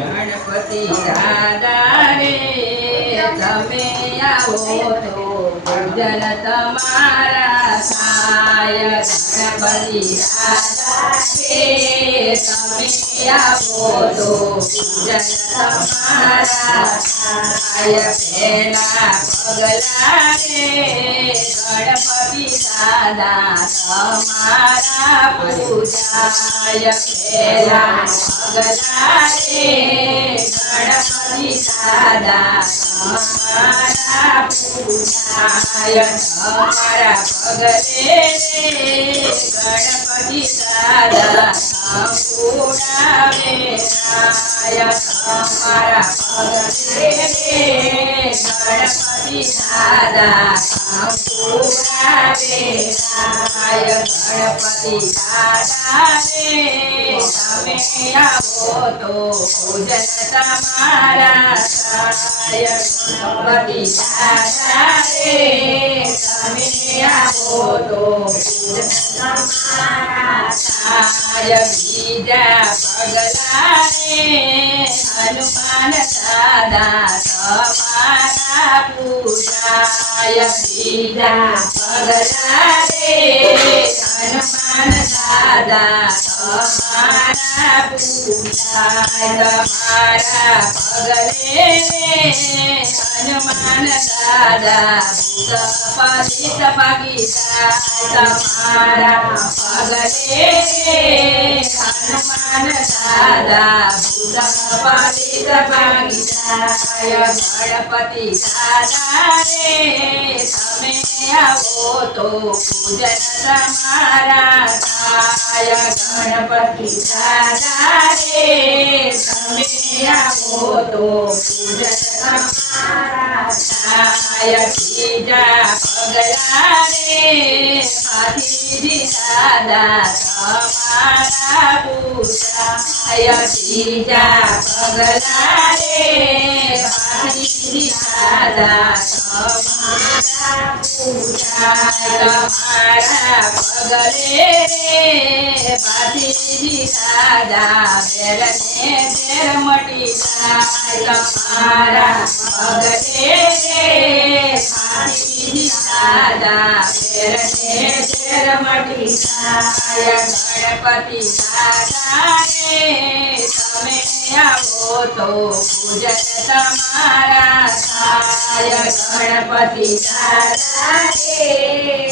ગણપતિ દાદા રે તમે આવો તો પૂજન તમારા થાય ગણપતિ દાદા રે તમે આવો તો પૂજન તમારા થાય પેલા પગલા રે ગણપતિ દાદા તમારા પૂજાય પેલા પગલા રે ગણપતિ દાદા તમારા પૂજાય તમારા પગલે ગણપતિ દાદા સંપૂર્ણ વેરાય તમારા પગલે ગણપતિ દાદા સંપૂર્ણ વેરાય ગણપતિ દાદા રે તમે આવો તો પૂજન તમારા થાય ગણપતિ દાદા રે તમે આવો તો પૂજન તમારા થાય બીજા પગલા રે હનુમાન દાદા તમારા પૂજાય બીજા પગલા રે હનુમાન દાદા તમારા પૂજાય તમારા પગલે હનુમાન દાદા ભૂત પતિત ભાગીદાર તમારા પગલે હનુમાન દાદા ભૂત પતિત ભાગીદાર ગણપતિ દાદા રે તમે આવો તો પૂજન તમારા થાય ગણપતિ દાદા રે તમે આવો તો પૂજન તમારા થાય ત્રીજા પગલા રે હાથીજી દાદા તમારા પૂજાય ત્રીજા પગલા રે હાથીજી દાદા તમારા પૂજાય તમારા પગલે હાથીજી દાદા બેરને બેર મટી જાય તમારા પગલે હાથીજી દાદા બેરને બેર મટી જાય ગણપતિ દાદા રે તમે આવો તો પૂજન તમારા થાય ગણપતિ દાદા રે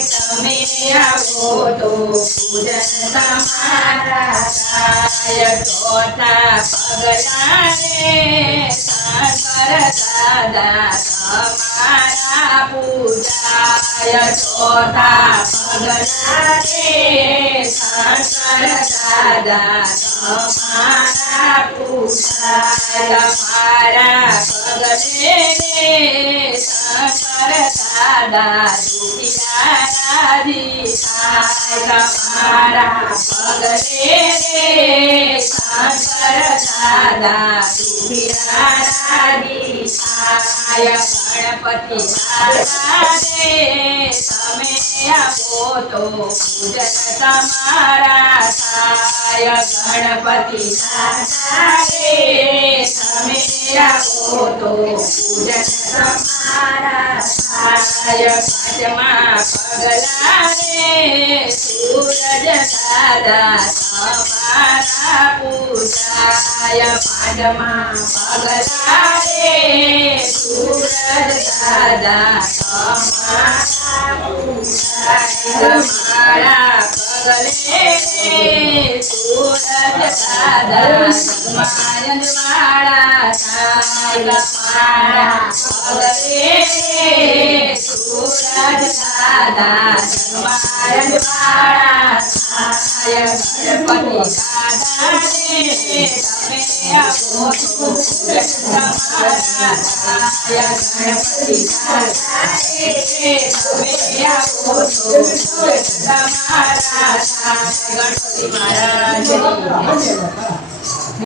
તમે આવો તો પૂજન તમારા થાય ચોથા પગલા રે શંકર દાદા તમારા પૂજાય ચોથા પગલા રે શંકર દાદા તમારા પૂજાય તમારા પગલે શંકર દાદા દુખિયા રાજી થાય તમારા પગલે શંકર દાદા દુખિયા રાજી થાય ગણપતિ દાદા રે તમે આવો તો પૂજન તમારા થાય ગણપતિ દાદા રે તમે આવો તો પૂજન તમારા થાય પાંચમા પગલા રે સૂરજ દાદા તમારા પૂજાય પાંચમા પગલા રે સૂરજ દાદા તમારા પૂજાય તમારા પગલે સૂરજ દાદા જગમાયન વાળા થાય તમારા પગલે સૂરજ દાદા જગમાયન વાળા થાય ગણપતિ દાદા રે તમે આવો તો પૂજન તમારા થાય ગણપતિ દાદા રે તમે આવો તો પૂજન તમારા થાય ગણપતિ મહારાજ